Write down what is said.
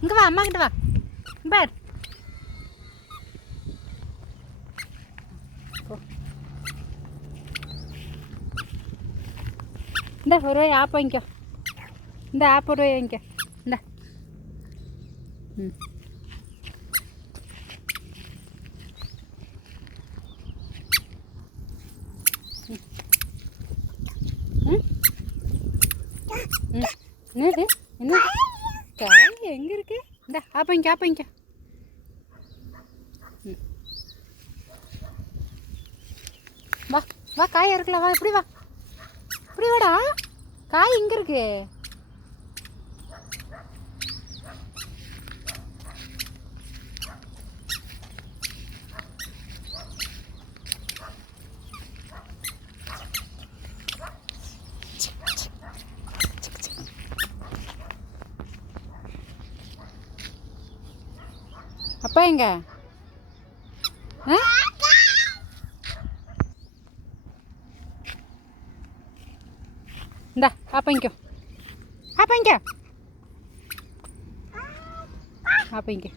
இங்கே வா அம்மா கிட்ட வா பார் இந்த ஒரு ரூபாய் ஆப் வாங்கிக்கோ இந்த ஆப் ஒரு ரூபாய் இந்த ம் ம் ம் என்னது என்ன இந்த ஆப்பங்க ஆப்பங்க வா வா காய் இருக்குல்ல வா இப்படி வா இப்படி வாடா காய் இங்கே இருக்கு அப்பா எங்க? ஆ? இந்தா ஆப்பங்கிக்கோ ஆப்பங்கிக்கோ ஆப்பங்கிக்கோ